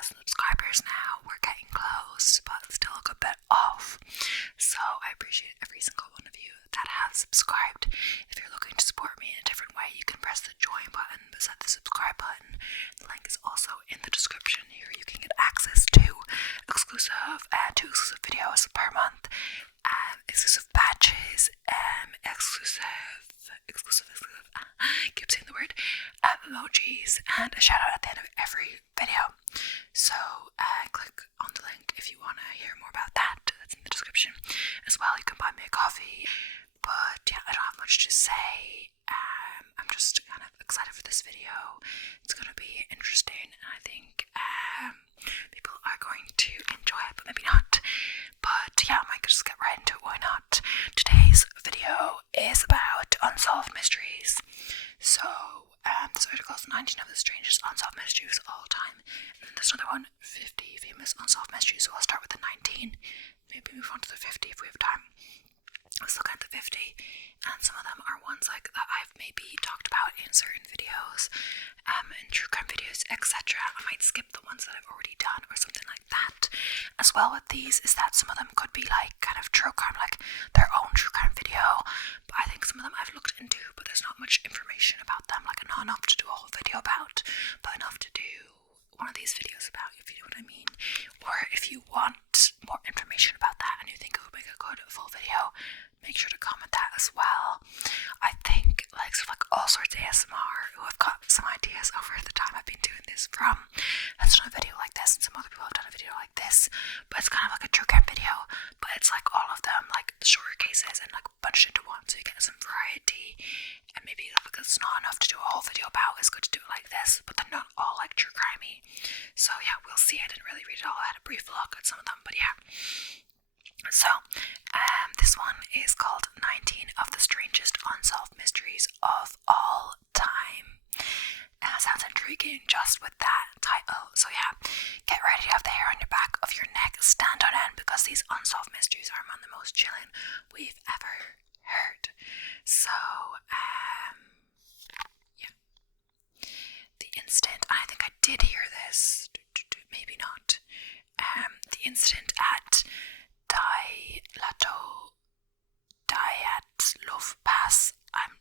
2,000 subscribers now. We're getting close, but still a good bit off. So I appreciate every single one of you that have subscribed. If you're looking to support me in a different way, you can press the join button beside the subscribe button. The link is also in the description here. You can get access to exclusive videos per month, exclusive badges, keep saying the word, emojis, and a shout out at the end of every video. So click on the link if you want to hear more about that. That's in the description as well. You can buy me a coffee. But yeah, I don't have much to say. I'm just kind of excited for this video. It's going to be interesting, and I think people are going to enjoy it, but maybe not. But yeah, I might just get right into it. Why not? Today's video is about Unsolved Mysteries. So this article is 19 of the strangest unsolved mysteries of all time, and then there's another one, 50 famous unsolved mysteries. So I'll start with the 19, maybe move on to the 50 if we have time. Let's look at the 50, and some of them are ones like that I've maybe talked about in certain videos, in true crime videos, etc. I might skip the ones that I've already done or something like that. As well with these is that some of them could be like kind of true crime, like their own true crime video, but I think some of them I've looked into, but there's not much information about them, like not enough to do a whole video about, but enough to do one of these videos about, if you know what I mean. Or if you want more information about that and you think it would make a good full video, make sure to comment that as well. I think like all sorts of ASMR who have got some ideas over the time I've been doing this from has done a video like this, and some other people have done a video like this, but it's kind of like a true crime video, but it's like all of them, like the shorter cases, and like bunched into one, so you get some variety. And maybe because it's not enough to do a whole video about, it's good to do it like this, but they're not all like true crimey. So yeah, we'll see. I didn't really read it all. I had a brief look at some of them, but yeah. So this one is called 19 of the strangest unsolved mysteries of all time. Sounds intriguing just with that title. So yeah, get ready to have the hair on your back of your neck stand on end, because these unsolved mysteries are among the most chilling we've ever heard. So yeah, the incident, I think I did hear this, maybe not, the incident at Dyatlov Pass. I'm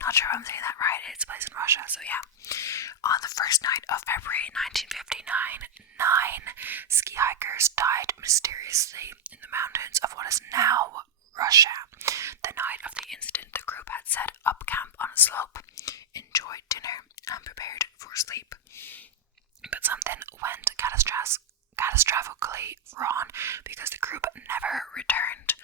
not sure if I'm saying that right. It's a place in Russia, so yeah. On the first night of February 1959, 9 ski hikers died mysteriously in the mountains of what is now Russia. The night of the incident, the group had set up camp on a slope, enjoyed dinner, and prepared for sleep. But something went catastrophically wrong, because the group never returned.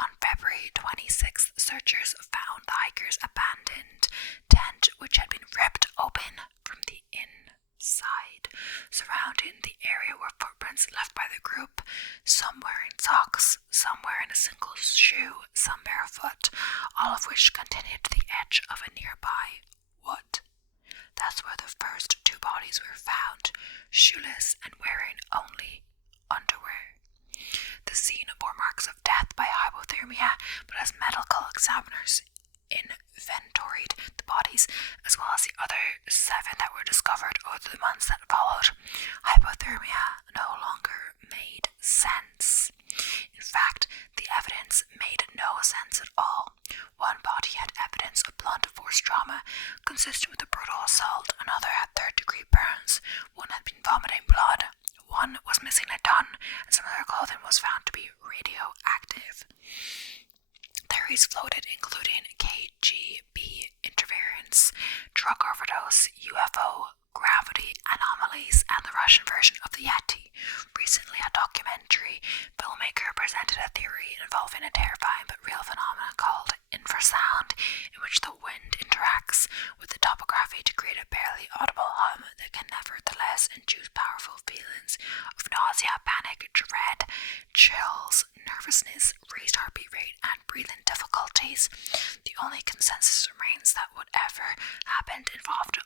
On February 26th, searchers found the hikers' abandoned tent, which had been ripped open from the inside. Surrounding the area were footprints left by the group, some wearing socks, some wearing a single shoe, some barefoot, all of which continued to the edge of a nearby wood. That's where the first 2 bodies were found, shoeless and wearing only underwear. The scene bore marks of death by hypothermia, but as medical examiners inventoried the bodies, as well as the other 7 that were discovered over the months that followed, hypothermia no longer made sense. In fact, the evidence made no sense at all. One body had evidence of blunt force trauma consistent with a brutal assault, another had third-degree burns, one had been vomiting blood, one was missing a tongue, and some of their clothing was found to be radioactive. Theories floated, including KGB interference, drug overdose, UFO, gravity anomalies, and the Russian version of the Yeti. Recently, a documentary filmmaker presented a theory involving a terrifying but real phenomenon called infrasound, in which the wind interacts with the topography to create a barely audible hum that can nevertheless induce powerful feelings of nausea, panic, dread, chills, nervousness, raised heartbeat rate, and breathing difficulties. The only consensus remains that whatever happened involved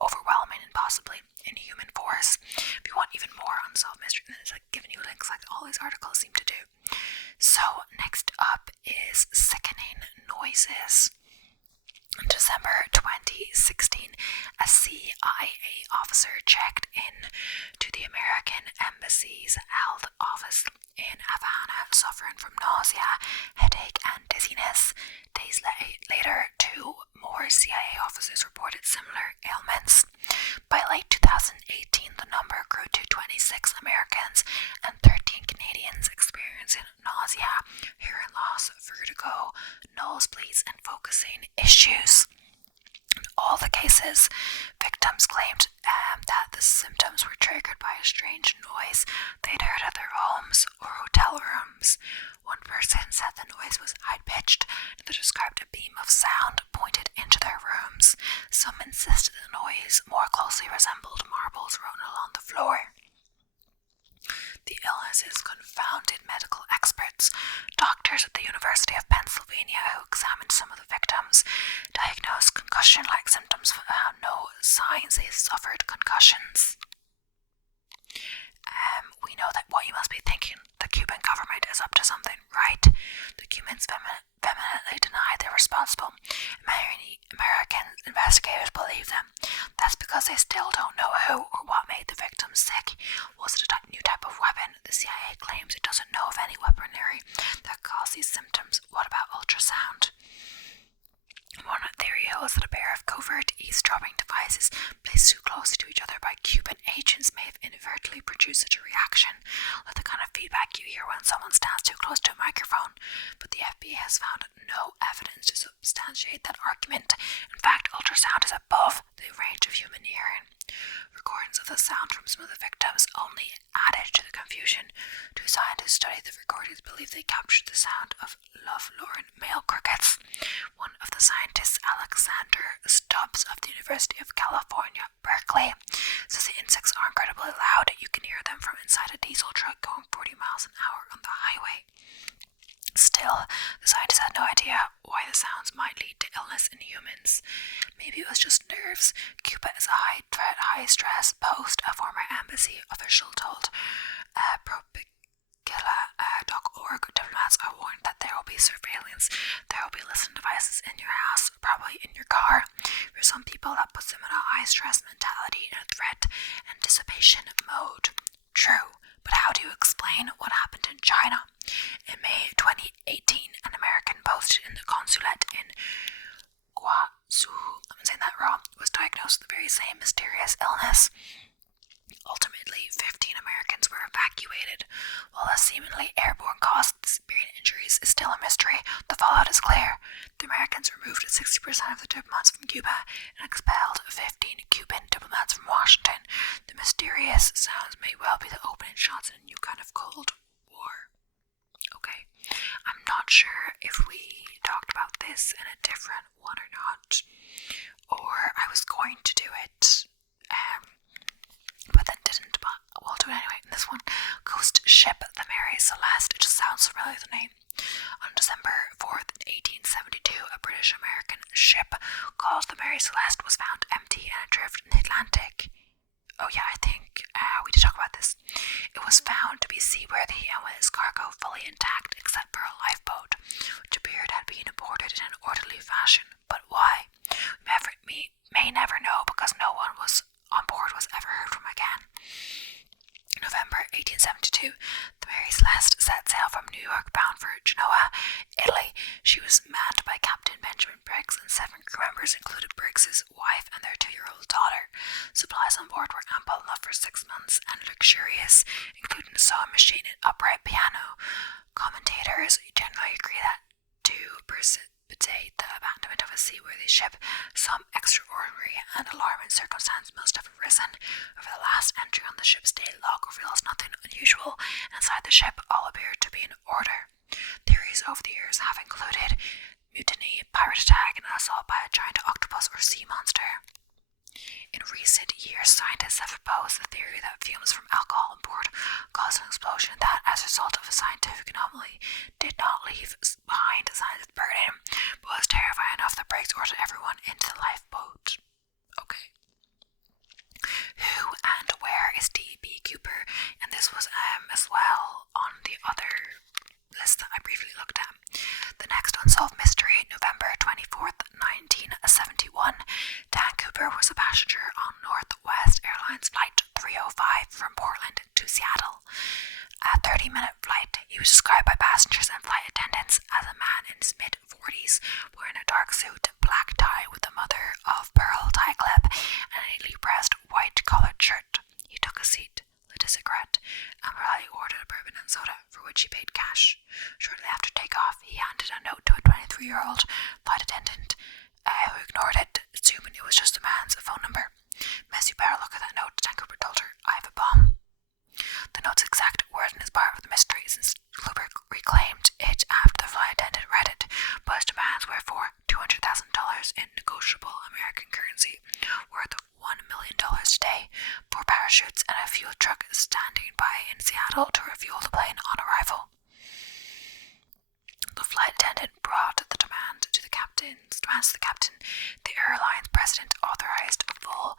overwhelming and possibly inhuman force. If you want even more unsolved mystery, then it's like giving you links like all these articles seem to do. So next up is sickening noises. In December 2016, a CIA officer checked in to the American strange noise they'd heard at their homes or hotel rooms. One person said the noise was high-pitched, and they described a beam of sound pointed into their rooms. Some insisted the noise more closely resembled marbles rolling along the floor. The illnesses confounded medical experts. Doctors at the University of Pennsylvania who examined some of the victims diagnosed concussion-like symptoms but found no signs they suffered concussions. We know that what you must be thinking, the Cuban government is up to something, right? The Cubans vehemently denied they're responsible. Many American investigators believe them. That's because they still don't know who or what made the victims sick. Was it a new type of weapon? The CIA claims it doesn't know of any weaponry that caused these symptoms. What about ultrasound? One theory holds that a pair of covert eavesdropping devices placed too close to each other by Cuban agents may have inadvertently produced such a reaction, like the kind of feedback you hear when someone stands too close to a microphone. But the FBI has found no evidence to substantiate that argument. In fact, ultrasound is above the range of human hearing. Recordings of the sound from some of the victims only added to the confusion. Two scientists studied the recordings, believe they captured the sound of love-lorn male crickets. One of the scientists, Alexander Stubbs of the University of California, Berkeley, says the insects are incredibly loud. You can hear them from inside a diesel truck going 40 miles an hour on the highway. Still, the scientists had no idea why the sounds might lead to illness in humans. Maybe it was just nerves. Cuba is a high-threat, high-stress post, a former embassy official told Propagula.org. Diplomats are warned that there will be surveillance. There will be listening devices in your house, probably in your car. For some people, that puts them in a high-stress mentality, in a threat anticipation mode. True. But how do you explain what happened in China? In May 2018, an American posted in the consulate in Guangzhou, I'm saying that wrong, was diagnosed with the very same mysterious illness. Ultimately, 15 Americans were evacuated. While a seemingly airborne cause of severe injuries is still a mystery, the fallout is clear. The Americans removed 60% of the diplomats from Cuba and expelled 15 Cuban diplomats from Washington. The mysterious sounds may well be the opening shots in a new kind of Cold War. Okay, I'm not sure if we talked about this in a different one or not, or I was going to do it, but then didn't, but we'll do it anyway. In this one, ghost ship the Mary Celeste. It just sounds familiar, the name. On December 4th, 1872, a British-American ship called the Mary Celeste was found empty and adrift in the Atlantic. Oh yeah, I think we did talk about this. It was found to be seaworthy and with its cargo fully intact except for a lifeboat, which appeared had been boarded in an orderly fashion. But why? We may never know, because no one was on board was ever heard from again. In November 1872, the Mary Celeste set sail from New York bound for Genoa, Italy. She was manned by Captain Benjamin Briggs, and 7 crew members included Briggs's wife and their 2-year-old daughter. Supplies on board were ample enough for 6 months and luxurious, including a sewing machine and upright piano. Commentators generally agree that to precipitate the abandonment of a seaworthy ship, some extraordinary and alarming circumstance must have arisen. Over the last entry on the ship's daily log reveals nothing unusual. Inside the ship, all appeared to be in order. Theories over the years have included mutiny, pirate attack, and assault by a giant octopus or sea monster. In recent years, scientists have proposed the theory that fumes from alcohol on board caused an explosion that, as a result of a scientific anomaly, did not leave behind signs of burning, but was terrifying enough that Briggs ordered everyone into the lifeboat. Okay. Who and where is D.B. Cooper? And this was as well on the other list that I briefly looked at. The next unsolved mystery, November 24th, 1971. Dan Cooper was a passenger on Northwest Airlines Flight 305 from Portland to Seattle. A 30-minute flight, he was described by passengers and flight attendants as a man in his mid-40s, wearing a dark suit, black tie with a mother-of-pearl tie clip, and a neatly pressed white-collared shirt. He took a seat, lit a cigarette, and probably ordered a bourbon and soda, for which he paid cash. Shortly after takeoff, he handed a note to a 23-year-old flight attendant, who ignored it, assuming it was just the man's phone number. "Miss, you better look at that note," Dan Cooper told her. "I have a bomb." fuel truck standing by in Seattle to refuel the plane on arrival. The flight attendant brought the demands to the captain. The airline's president authorized full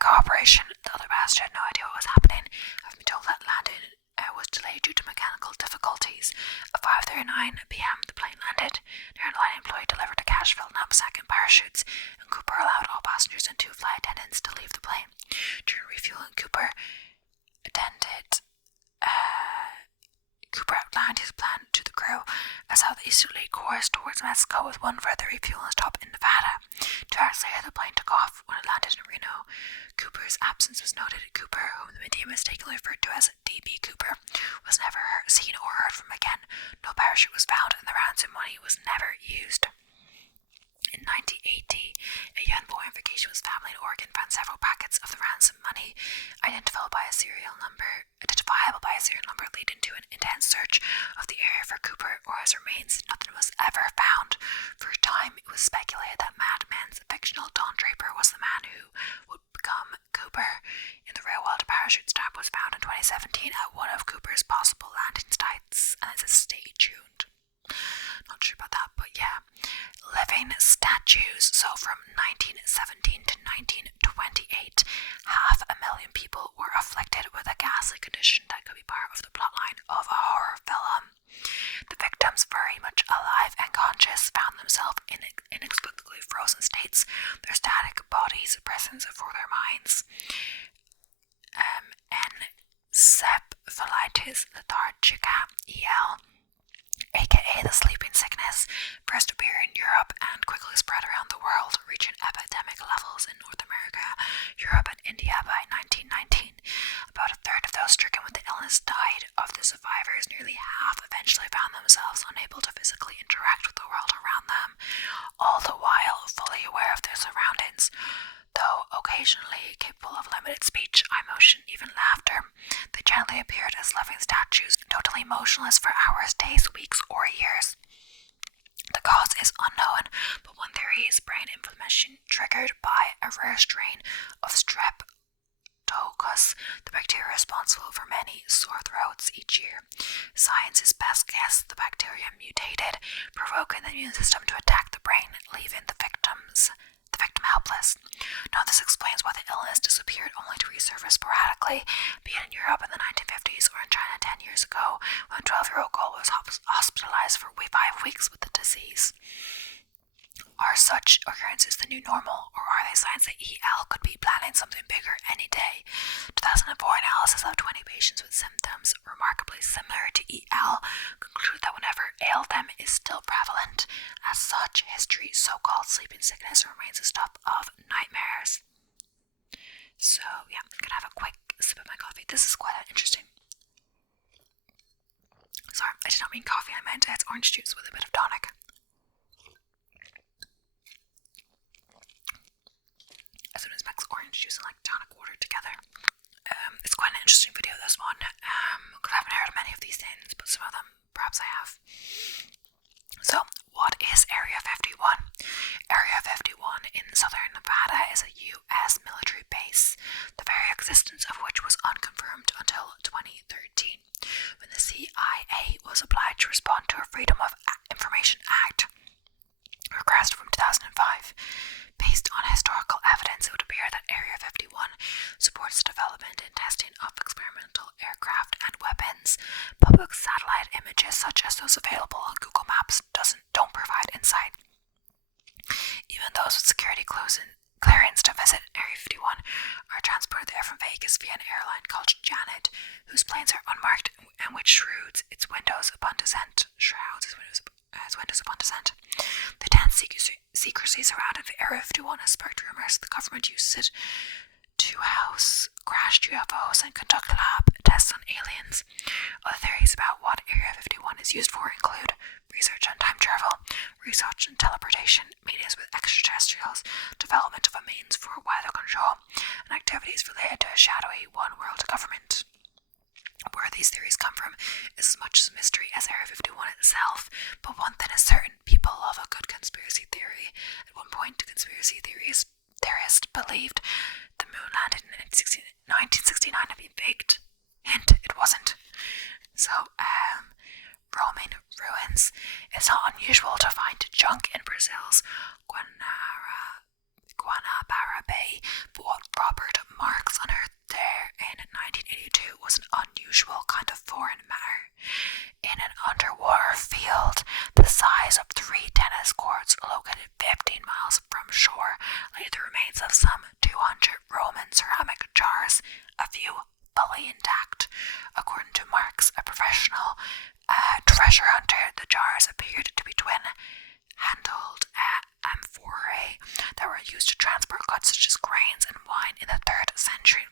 cooperation. The other passenger had no idea what was happening, having been told that landing was delayed due to mechanical difficulties. At 5:39 p.m. the plane landed. The airline employee delivered a cash-filled knapsack and parachutes, and Cooper allowed all passengers and 2 flight attendants to leave the plane. During refueling, Cooper outlined his plan to the crew as southeasterly course towards Mexico with one further refueling stop in Nevada. 2 hours later, the plane took off. When it landed in Reno, Cooper's absence was noted. Cooper, whom the media mistakenly referred to as D.B. Cooper, was never seen or heard from again. No parachute was found, and the ransom money was never used. In 1980, a young boy on vacation with his family in Oregon found several packets of the ransom money, identifiable by a serial number, leading to an intense search of the area for Cooper or his remains. Nothing was ever found. For a time, it was speculated that Mad Men's fictional Don Draper was the man who would become Cooper. In the real world, a parachute strap was found in 2017 at one of Cooper's possible landing sites, and it says stay tuned. Not sure about that, but yeah. Living statues. So from 1917 to 1928, 500,000 people were afflicted with a ghastly condition that could be part of the plotline of a horror film. The victims, very much alive and conscious, found themselves in inexplicably frozen states, their static bodies prisons for their minds. Encephalitis lethargica, EL, aka the sleeping sickness, first appeared in Europe and quickly spread around the world, reaching epidemic levels in North America, Europe, and India by 1919. About a third of those stricken with the illness died. Of the survivors, nearly half eventually found themselves unable to physically interact with the world around them, all the while fully aware of their surroundings. Though occasionally capable of limited speech, emotion, even laughter, they generally appeared as living statues, totally motionless for hours, days, weeks, or years. The cause is unknown, but one theory is brain inflammation triggered by a rare strain of Streptococcus, the bacteria responsible for many sore throats each year. Science's best guess, the bacteria mutated, provoking the immune system to attack the brain, leaving the victim helpless. Now this explains why the illness disappeared only to resurface sporadically, be it in Europe in the 1950s or in China 10 years ago, when a 12-year-old girl was hospitalized for 5 weeks with the disease. Are such occurrences the new normal, or are they signs that EL could be planning something bigger any day? 2004 analysis of 20 patients with symptoms remarkably similar to EL concluded that whenever ailed them is still prevalent. As such, history's so-called sleeping sickness remains the stuff of nightmares. So yeah, I'm gonna have a quick sip of my coffee. This is quite interesting. Sorry, I did not mean coffee, I meant it's orange juice with a bit of tonic. As soon as mix orange juice and like tonic water together. It's quite an interesting video, this one. I haven't heard of many of these things, but some of them perhaps I have. So, what is Area 51? Area 51 in southern Nevada is a U.S. military base, the very existence of which was unconfirmed until 2013, when the CIA was obliged to respond to a Freedom of Information Act request from 2005. Based on historical evidence, it would appear that Area 51 supports the development and testing of experimental aircraft and weapons. Public satellite images, such as those available on Google Maps, don't provide insight. Even those with security clearance to visit Area 51 are transported there from Vegas via an airline called Janet, whose planes are unmarked and which shrouds its windows upon descent. The dense secrecy surrounding Area 51 has sparked rumors the government uses it to house crashed UFOs and conduct lab tests on aliens. Other theories about what Area 51 is used for include research on time travel, research on teleportation, meetings with extraterrestrials, development of a means for weather control, and activities related to a shadowy one-world government. Where these theories come from is as much a mystery as Area 51 itself, but one thing is certain: people love a good conspiracy theory. At one point, the conspiracy theorists believed the moon landed in 1969 had been baked. Hint, it wasn't. So, Roman ruins. It's not unusual to find junk in Brazil's Guanabara Bay, but what Robert Marks unearthed there in 1982 was an unusual kind of foreign matter. In an underwater field the size of 3 tennis courts located 15 miles from shore lay the remains of some 200 Roman ceramic jars, a few fully intact. According to Marks, a professional treasure hunter, the jars appeared to be twin-handled amphorae that were used to transport goods such as grains and wine in the 3rd century.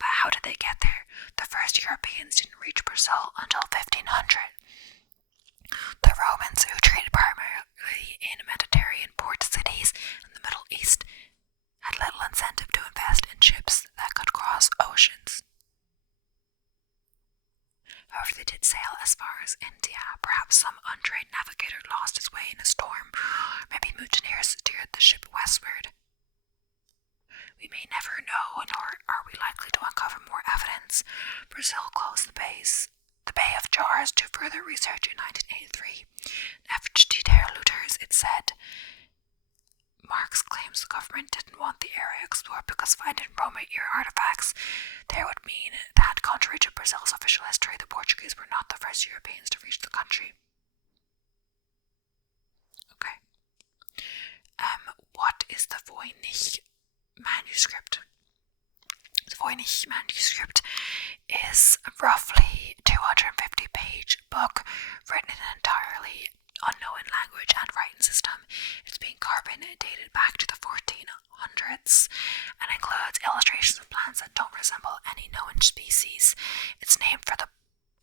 But how did they get there? The first Europeans didn't reach Brazil until 1500. The Romans, who traded primarily in Mediterranean port cities in the Middle East, had little incentive to invest in ships that could cross oceans. However, they did sail as far as India. Perhaps some untrained navigator lost his way in a storm. Maybe mutineers steered the ship westward. We may never know, nor are we likely to uncover more evidence. Brazil closed the Bay of Jars to further research in 1983. In effort to deter looters, it said. Marx claims the government didn't want the area explored because finding Roma-era artifacts there would mean that, contrary to Brazil's official history, the Portuguese were not the first Europeans to reach the country. Okay. What is the Voynich Manuscript? The Voynich Manuscript is a roughly 250-page book written in an entirely unknown language and writing system. It's been carbon dated back to the 1400s and includes illustrations of plants that don't resemble any known species. It's named for the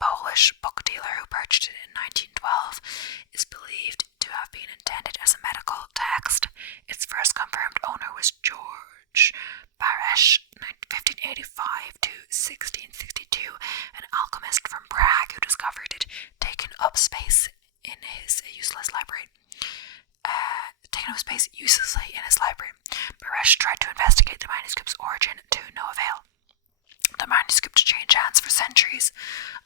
Polish book dealer who purchased it in 1912. It's believed to have been intended as a medical text. Its first confirmed owner was George Baresch, 1585 to 1662, an alchemist from Prague who discovered it, taking up space in his useless library. Uselessly in his library. Baresch tried to investigate the manuscript's origin to no avail. The manuscript changed hands for centuries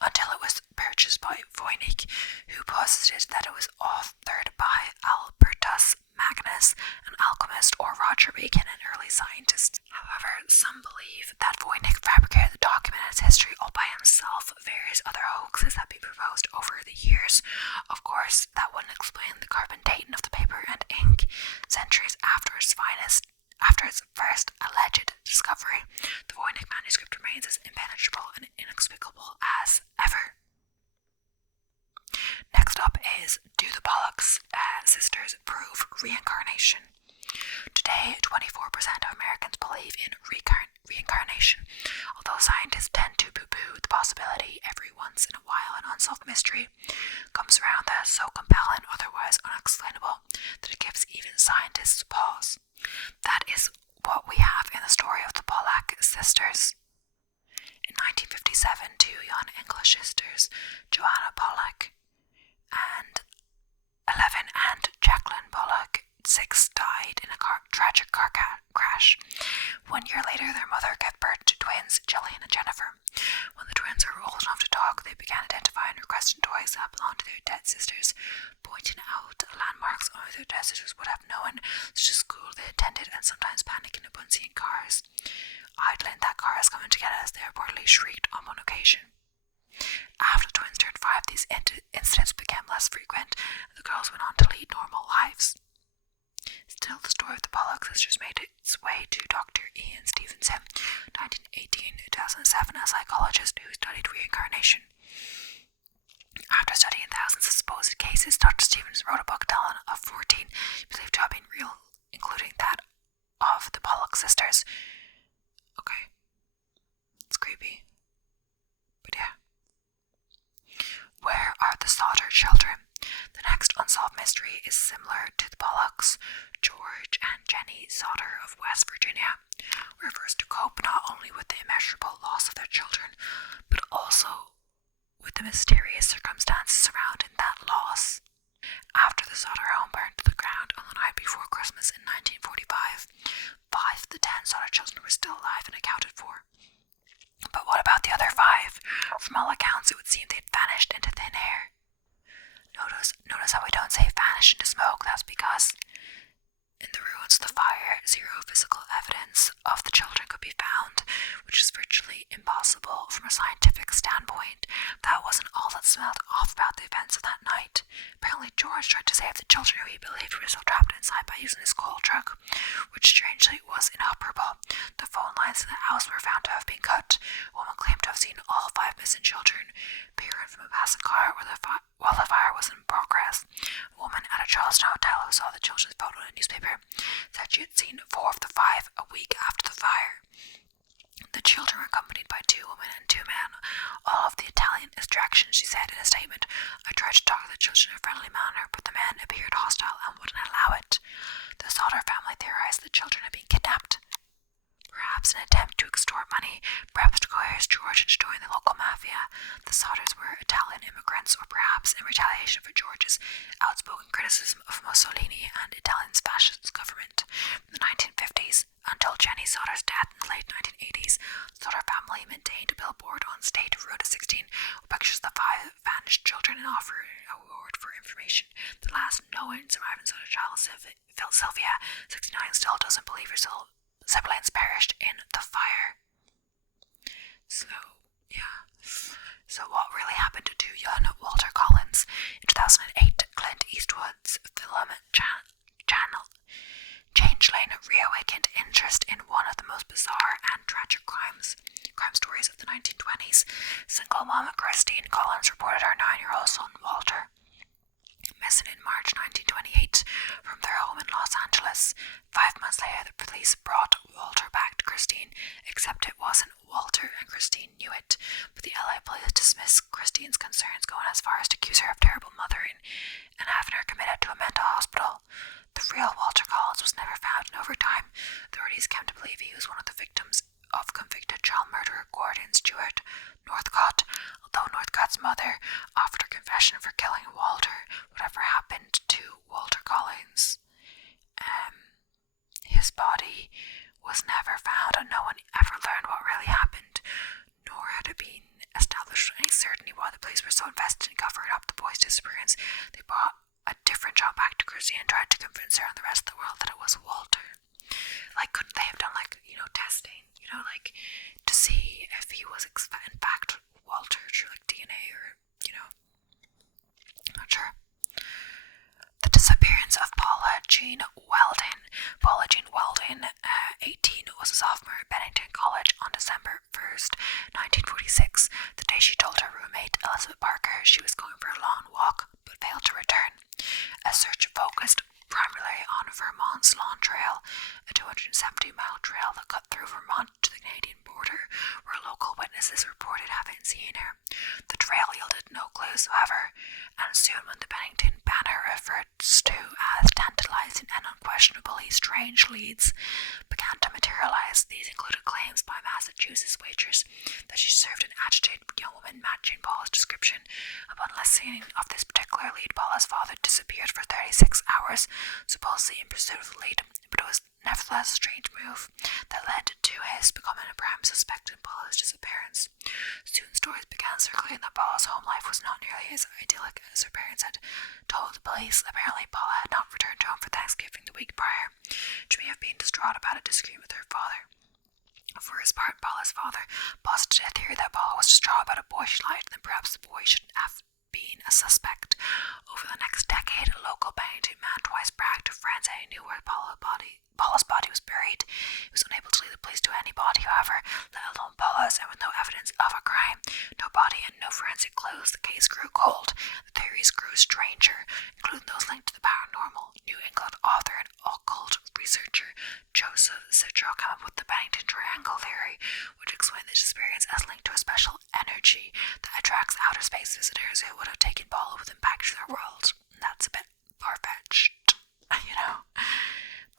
until it was purchased by Voynich, who posited that it was authored by Albertus Magnus, an alchemist, or Roger Bacon, an early scientist. However, some believe that Voynich fabricated the document and its history all by himself. Various other hoaxes have been proposed over the years. Of course, that wouldn't explain the carbon dating of the paper and ink. Centuries after its first alleged discovery, the Voynich manuscript remains as impenetrable and inexplicable as ever. Next up is, do the Pollock Sisters prove reincarnation? Today, 24% of Americans believe in reincarnation, although scientists tend to poo-poo the possibility every once in a while. An unsolved mystery comes around that is so compelling, otherwise unexplainable, that it gives even scientists pause. That is what we have in the story of the Pollock Sisters. In 1957, 2 young English sisters, Joanna Pollock and 11 and Jacqueline Pollock, 6, died in a tragic car crash. 1 year later, their mother gave birth to twins, Jillian and Jennifer. When the twins were old enough to talk, they began identifying and requesting toys that belonged to their dead sisters, pointing out landmarks only their dead sisters would have known, such as school they attended, and sometimes panicking upon seeing cars. Idling that car is coming to get us, they reportedly shrieked on one occasion. After the twins turned 5, these incidents became less frequent, and the girls went on to lead normal lives. Still, the story of the Pollock sisters made its way to Dr. Ian Stevenson, 1918-2007, a psychologist who studied reincarnation. After studying thousands of supposed cases, Dr. Stevenson wrote a book telling of 14 believed to have been real, including that of the Pollock sisters. Okay. It's creepy. But yeah. Where are the Sauter children? The next unsolved mystery is similar to the Pollocks. George and Jenny Sauter of West Virginia were forced to cope not only with the immeasurable loss of their children, but also with the mysterious circumstances surrounding that loss. After the Sauter home burned to the ground on the night before Christmas in 1945, 5 of the 10 Sauter children were still alive and accounted for. But what about the other 5? From all accounts, it would seem they'd vanished into thin air. Notice how we don't say vanished into smoke. That's because in the ruins of the fire, zero physical evidence of the children could be found, which is virtually impossible from a scientific standpoint. That wasn't all that smelled off about the events of that night. Apparently, George tried to save the children who he believed were still trapped inside by using his coal truck, which strangely was inoperable. The phone lines in the house were found to have been cut. A woman claimed to have seen all 5 missing children peering from a passing car while the fire was in progress. A woman at a Charleston hotel who saw the children's photo in a newspaper said she had seen 4 of the 5 a week after the fire. The children were accompanied by 2 women and 2 men, all of the Italian extraction, she said in a statement. I tried to talk to the children in a friendly manner, but the men appeared hostile and wouldn't allow it. The Sauter family theorized the children had been kidnapped, perhaps in an attempt to extort money, perhaps to coerce George into joining the local mafia. The Sauters were Italian immigrants, or perhaps in retaliation for George's outspoken criticism of Mussolini and Italian's fascist government. From the 1950s until Jenny Sauter's death in the late 1980s, the Sauter family maintained a billboard on State Road 16 with pictures of the 5 vanished children and offered a reward for information. The last known surviving Sauter child, Sylvia, 69, still doesn't believe her siblings perished in the fire. So, yeah. So what really happened to young Walter Collins? In 2008, Clint Eastwood's film Changeling reawakened interest in one of the most bizarre and tragic crime stories of the 1920s. Single mom Christine Collins reported her 9-year-old son Walter missing in March 1928 from their home in Los Angeles. 5 months later, the police brought Walter back to Christine, except it wasn't Walter, and Christine knew it. But the LA police dismissed Christine's concerns, going as far as to accuse her of terrible mothering and having her committed to a mental hospital. The real Walter Collins was never found, and over time, authorities came to believe he was one of the victims of convicted child murderer Gordon Stewart Northcott. Although Northcott's mother offered a confession for killing Walter, whatever happened to Walter Collins, his body was never found, and no one ever learned what really happened, nor had it been established with any certainty why the police were so invested in covering up the boy's disappearance. They brought a different job back to Christine and tried to convince her and the rest of the world that it was Walter. Like, couldn't they have done, testing, to see if he was in fact Walter through, DNA or, not sure. The disappearance of Paula Jean Welden. Paula Jean Welden, 18, was a sophomore at Bennington College on December 1st, 1946. The day she told her roommate, Elizabeth Parker, she was going for a long walk, but failed to return. A search focused primarily on Vermont's Lawn Trail, a 270-mile trail that cut through Vermont to the Canadian border, where local witnesses reported having seen her. The trail yielded no clues, however, and soon when the Bennington Banner referred to as tantalizing and unquestionably strange leads began to materialize. These included claims by Massachusetts waitress that she served an agitated young woman matching Paula's description. Upon listening of this particular lead, Paula's father disappeared for 36 hours, supposedly in pursuit of the lead, but it was nevertheless a strange move that led to his becoming a prime suspect in Paula's disappearance. Soon stories began circulating that Paula's home life was not nearly as idyllic as her parents had told the police. Apparently, Paula had not returned home for Thanksgiving the week prior. She may have been distraught about a disagreement with her father. For his part, Paula's father posited a theory that Paula was distraught about a boy she liked, and that perhaps the boy shouldn't have been a suspect. Over the next decade, a local Bennington man twice bragged to friends that he knew where Paula's body was buried. He was unable to lead the police to any body, however, let alone Paula's, and with no evidence of a crime, no body and no forensic clues, the case grew cold. The theories grew stranger, including those linked to the paranormal. New England author and occult researcher Joseph Citro came up with the Bennington Triangle theory, which explained the disappearance as linked to a special energy that attracts outer space visitors who would have taken Paula with them back to their world. That's a bit far-fetched,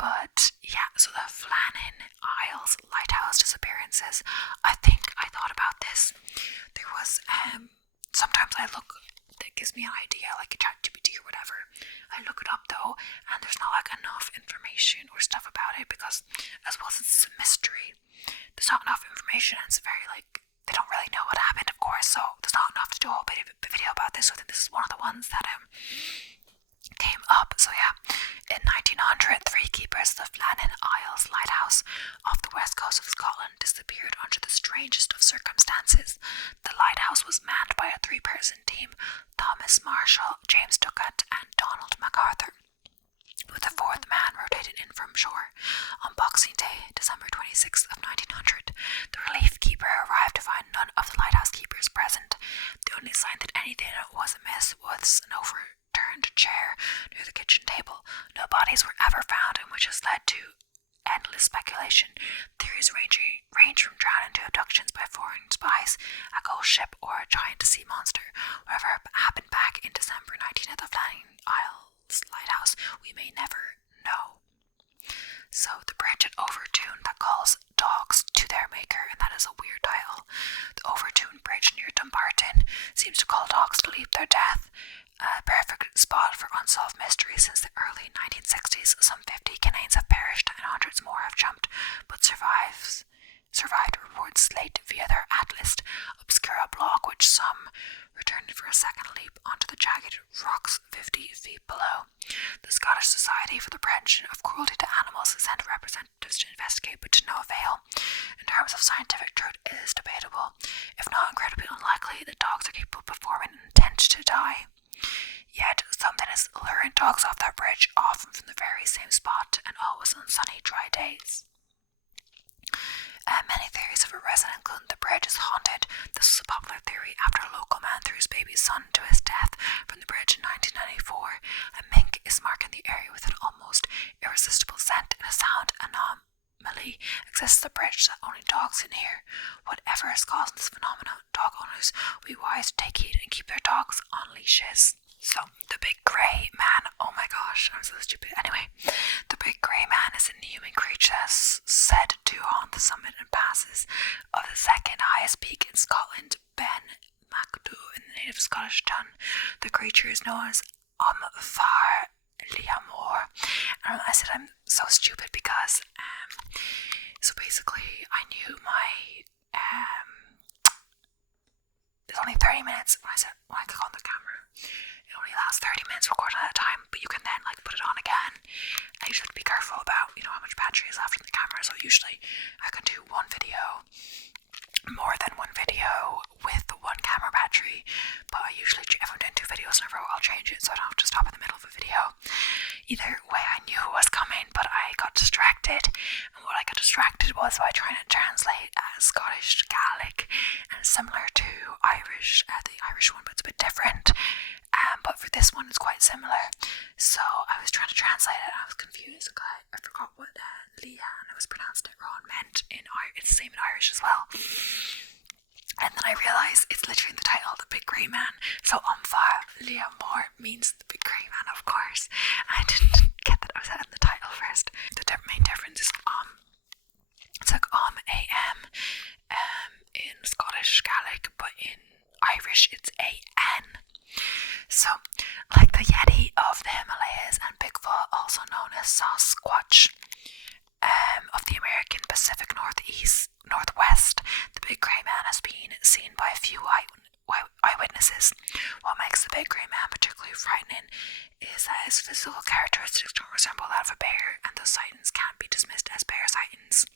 But, yeah, so the Flannan Isles Lighthouse disappearances, I think I thought about this. There was, sometimes that gives me an idea, like a ChatGPT or whatever. I look it up, though, and there's not, enough information or stuff about it, because, as well as it's a mystery, there's not enough information, and it's very, they don't really know what happened, of course, so there's not enough to do a whole video about this. So I think this is one of the ones that came up. So yeah, in 1900, 3 keepers of Flannan Isles Lighthouse off the west coast of Scotland disappeared under the strangest of circumstances. The lighthouse was manned by a 3-person team: Thomas Marshall, James Ducat, and Donald MacArthur, with a 4th man rotated in from shore. On Boxing Day, December 26th of 1900, the relief keeper arrived to find none of the lighthouse keepers present. The only sign that anything was amiss was an overturned chair near the kitchen table. No bodies were ever found, and which has led to endless speculation. Theories range from drowning to abductions by foreign spies, a ghost ship, or a giant sea monster. Whatever happened back in December 19th at the Flannan Isles Lighthouse, we may never know. So the bridge at Overtoun that calls dogs to their maker, and that is a weird title. The Overtoun Bridge near Dumbarton seems to call dogs to leap their death. A perfect spot for unsolved mysteries. Since the early 1960s, some 50 cananes have perished and hundreds more have jumped, but survived, reports slate via their Atlas Obscura blog, which some returned for a second leap onto the jagged rocks 50 feet below. The Scottish Society for the Prevention of Cruelty to Animals has sent representatives to investigate, but to no avail. In terms of scientific truth, it is debatable, if not incredibly unlikely, that dogs are capable of performing an intent to die. Yet something is luring dogs off that bridge, often from the very same spot, and always on sunny, dry days. Many theories have arisen, including the bridge is haunted. This was a popular theory after a local man threw his baby son to his death from the bridge in 1994. A mink is marking the area with an almost irresistible scent, and a sound anomaly exists at the bridge that only dogs can hear. Whatever is causing this phenomenon, dog owners will be wise to take heed and keep their dogs on leashes. So, the Big Greyman, oh my gosh, I'm so stupid. Anyway, the Big Greyman is a inhuman creature said to haunt the summit and passes of the second highest peak in Scotland, Ben Macdhu, in the native Scottish tongue. The creature is known as Omfar Liamor. And I said I'm so stupid because, so basically I knew my, there's only 30 minutes when I click on the camera. It only lasts 30 minutes recorded at a time, but you can then put it on again. And you should be careful about, how much battery is left in the camera. So usually I can do one video, more than one video with the one camera battery, but I usually, if I'm doing 2 videos in a row, I'll change it so I don't have to stop in the middle of a video. Either way, I knew it was coming, but I got distracted, and what I got distracted was by trying to translate Scottish Gaelic, and similar to Irish, the Irish one, but it's a bit different. But for this one, it's quite similar. So I was trying to translate it, and I was confused. I forgot what Leanne, I was pronounced it wrong, meant in Irish. It's the same in Irish as well. And then I realised it's literally in the title, The Big Greyman. So Omfar Liamor means the Big Greyman, of course. I didn't get that I was in the title first. The main difference is it's like A-M in Scottish Gaelic, but in Irish it's A-N. So, like the Yeti of the Himalayas and Bigfoot, also known as Sasquatch, of the American Pacific Northwest, the Big Greyman has been seen by a few eyewitnesses. What makes the Big Greyman particularly frightening is that his physical characteristics don't resemble that of a bear, and those sightings can't be dismissed as bear sightings.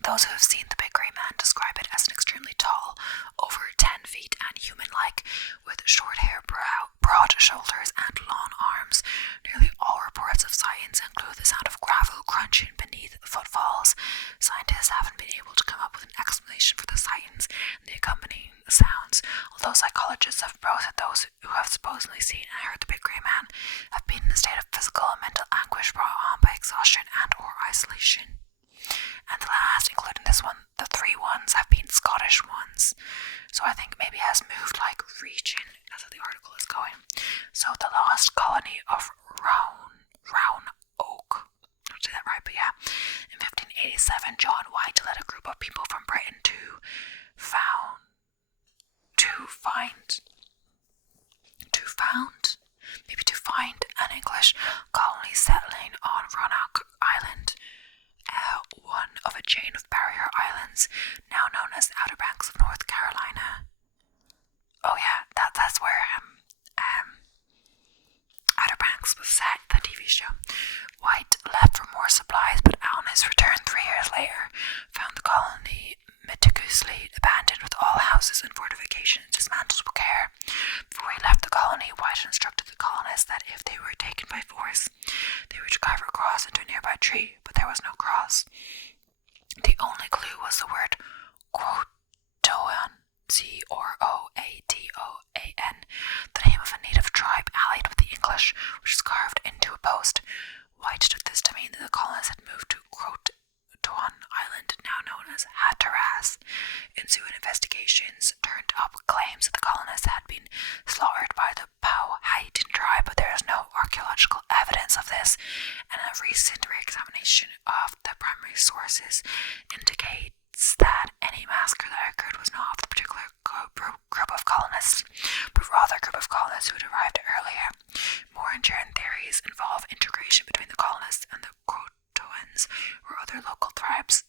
Those who have seen the Big Greyman describe it as an extremely tall, over 10 feet, and human-like, with short hair, broad shoulders, and long arms. Nearly all reports of sightings include the sound of gravel crunching beneath footfalls. Scientists haven't been able to come up with an explanation for the sightings and the accompanying sounds, although psychologists have reported those who have supposedly seen and heard the Big Greyman have been in a state of physical and mental anguish brought on by exhaustion and or isolation. And the last, including this one, the 3 ones have been Scottish ones. So I think maybe it has moved region. That's how the article is going. So the lost colony of Round Oak. I don't say that right, but yeah. In 1587, John White led a group of people from Britain to find an English colony settling on Roanoke Island. one of a chain of barrier islands now known as the Outer Banks of North Carolina. Oh yeah, that's where Outer Banks was set, the TV show. White left for more supplies, but on his return 3 years later, found the colony meticulously abandoned with all houses and fortifications dismantled with care. Before he left the colony, White instructed the colonists that if they were taken by force, they were to carve a cross into a nearby tree, but there was no cross. The only clue was the word Croatoan, Croatoan, the name of a native tribe allied with the English, which was carved into a post. White took this to mean that the colonists had moved to Croatoan Island, now known as Hatteras. Ensuing investigations turned up claims that the colonists had been slaughtered by the Powhatan tribe, but there is no archaeological evidence of this, and a recent re-examination of the primary sources indicates that any massacre that occurred was not of the particular group of colonists, but rather a group of colonists who had arrived earlier. More enduring theories involve integration between the colonists and the Croatoans or other local tribes,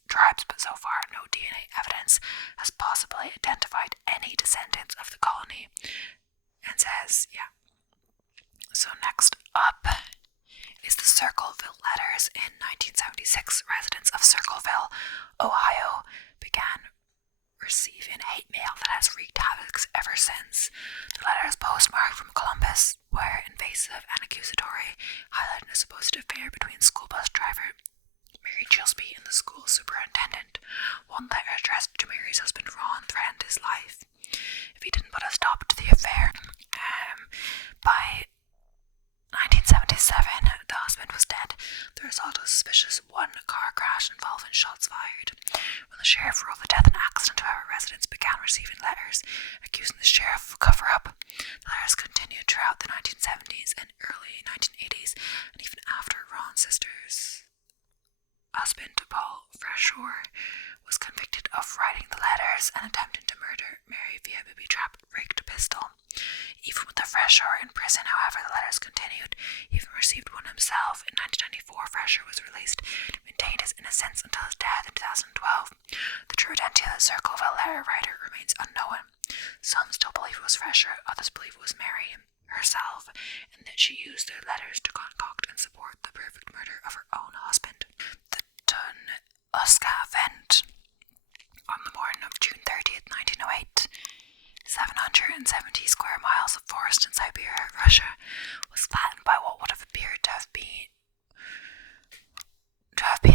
but so far no DNA evidence has possibly identified any descendants of the colony. And says, yeah. So next up is the Circleville letters. In 1976, residents of Circleville, Ohio, began receiving hate mail that has wreaked havoc ever since. The letter is postmarked from Columbus, where invasive and accusatory, highlighting a supposed affair between school bus driver Mary Gillespie and the school superintendent. One letter addressed to Mary's husband Ron threatened his life if he didn't put a stop to the affair. By 1977, the husband was dead. The result was a suspicious one-car crash involving shots fired. When the sheriff ruled the death an accident, however, residents began receiving letters accusing the sheriff of cover-up. The letters continued throughout the 1970s and early 1980s, and even after Ron Sisters' husband, Paul Freshore, was convicted of writing the letters and attempting to murder Mary via booby-trap rigged pistol. Even with the Freshore in prison, however, the letters continued. He even received one himself. In 1994, Freshore was released and maintained his innocence until his death in 2012. The true identity of the Circleville letter writer remains unknown. Some still believe it was Freshore, others believe it was Mary herself, and that she used their letters to concoct and support the perfect murder of her own husband. The Tunguska event. On the morning of June 30th, 1908, 770 square miles of forest in Siberia, Russia, was flattened by what would have appeared to have been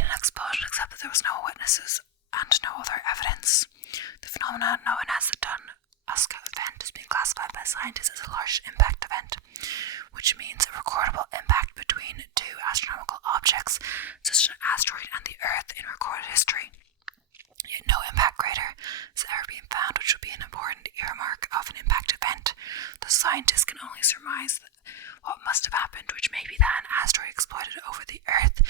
an explosion, except that there was no witnesses and no other evidence. The phenomenon known as the Tunguska event has been classified by scientists as a large impact event, which means a recordable impact between two astronomical objects, such as an asteroid and the Earth, in recorded history. Yet no impact crater has ever been found, which would be an important earmark of an impact event. The scientists can only surmise what must have happened, which may be that an asteroid exploded over the Earth,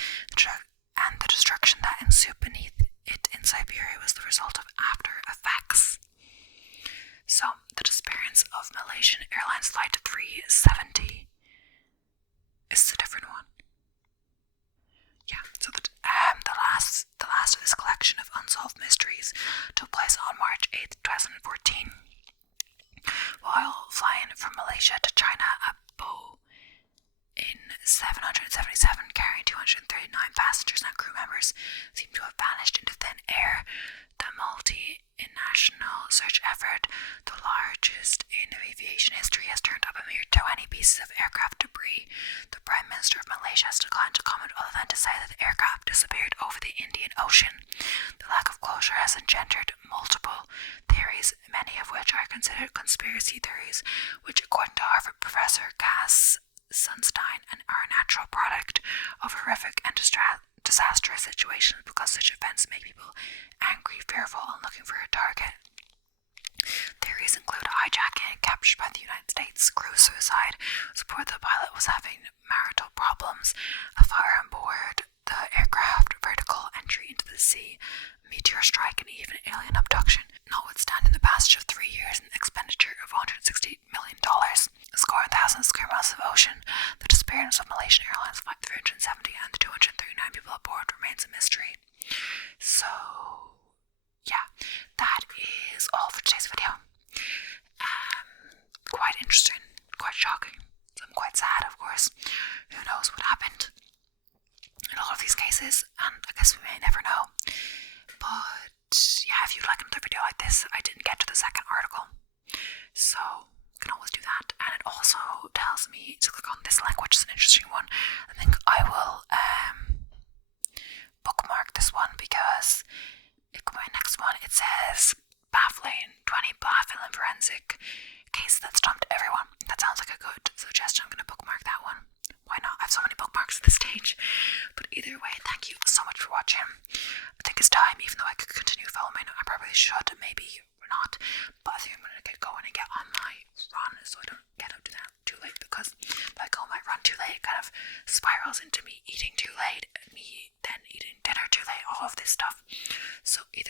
and the destruction that ensued beneath it in Siberia was the result of after effects. So, the disappearance of Malaysian Airlines Flight 370 is a different one. Yeah, so the last of this collection of Unsolved Mysteries took place on March 8th, 2014. While flying from Malaysia to China, a Boeing 777 carrying 239 passengers and crew members seemed to have vanished into thin air. The multinational search effort, the largest in aviation history, has turned up a mere 20 pieces of aircraft debris. The Prime Minister of Malaysia has declined to comment other than to say that the aircraft disappeared over the Indian Ocean. The lack of closure has engendered multiple theories, many of which are considered conspiracy theories, which, according to Harvard professor Cass Sunstein, are a natural product of horrific and disastrous situations because such events make people angry, fearful, and looking for a target. Theories include hijacking, captured by the United States, crew suicide, support the pilot was having marital problems, a fire on board the aircraft, vertical entry into the sea, meteor strike, and even alien abduction. Notwithstanding the passage of 3 years and expenditure of $160 million, scoring thousands of square miles of ocean, the disappearance of Malaysian Airlines Flight 370 and the 239 people aboard remains a mystery. places, and I guess we may never know. But yeah, if you'd like another video like this, I didn't get to the second article, so you can always do that. And it also tells me to click on this link, which is an interesting one. I think I will bookmark this one because my next one, it says baffling 20 baffling forensic cases that stumped everyone. That sounds like a good suggestion. I'm going to bookmark that one. Why not? I have so many bookmarks at this stage. But either way, thank you so much for watching. I think it's time, even though I could continue filming, I probably should, maybe not. But I think I'm going to get going and get on my run so I don't get up to that too late, because if I go on my run too late, it kind of spirals into me eating too late, me then eating dinner too late, all of this stuff. So either